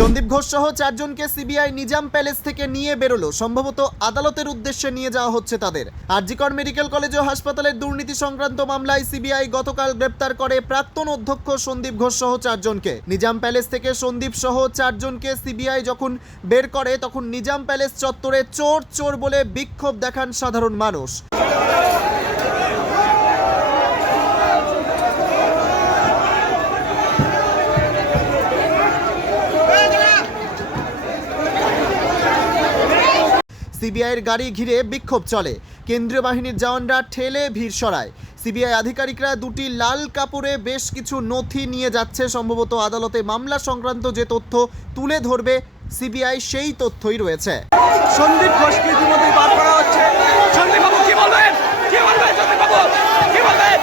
সন্দীপ ঘোষ সহ 4 জনকে CBI Nizam palace থেকে নিয়ে বেরোলো। সম্ভবত আদালতের উদ্দেশ্যে নিয়ে যাওয়া হচ্ছে তাদের। আরজিকর মেডিকেল কলেজ ও হাসপাতালের দুর্নীতি সংক্রান্ত মামলায় সিবিআই গতকাল গ্রেপ্তার করে প্রাক্তন অধ্যক্ষ সন্দীপ ঘোষ সহ 4 জনকে। নিজাম প্যালেস থেকে সন্দীপ সহ 4 জনকে সিবিআই যখন বের করে তখন নিজাম প্যালেস চত্বরে চোর চোর বলে বিক্ষোভ দেখান সাধারণ মানুষ। সিবিআইয়ের গাড়ি ঘিরে বিক্ষোভ চলে। কেন্দ্রীয় বাহিনীর জওয়ানরা ঠেলে ভিড় সরায়। সিবিআই আধিকারিকরা দুটি লাল কাপড়ে বেশ কিছু নথি নিয়ে যাচ্ছে। সম্ভবত আদালতে মামলা সংক্রান্ত যে তথ্য তুলে ধরবে সিবিআই সেই তথ্যই রয়েছে। সন্দীপ ঘোষকে ইতিমধ্যে বার করা হচ্ছে। সন্দীপ বাবু কি বলবেন? কি বলবেন সন্দীপ বাবু? কি বলবেন?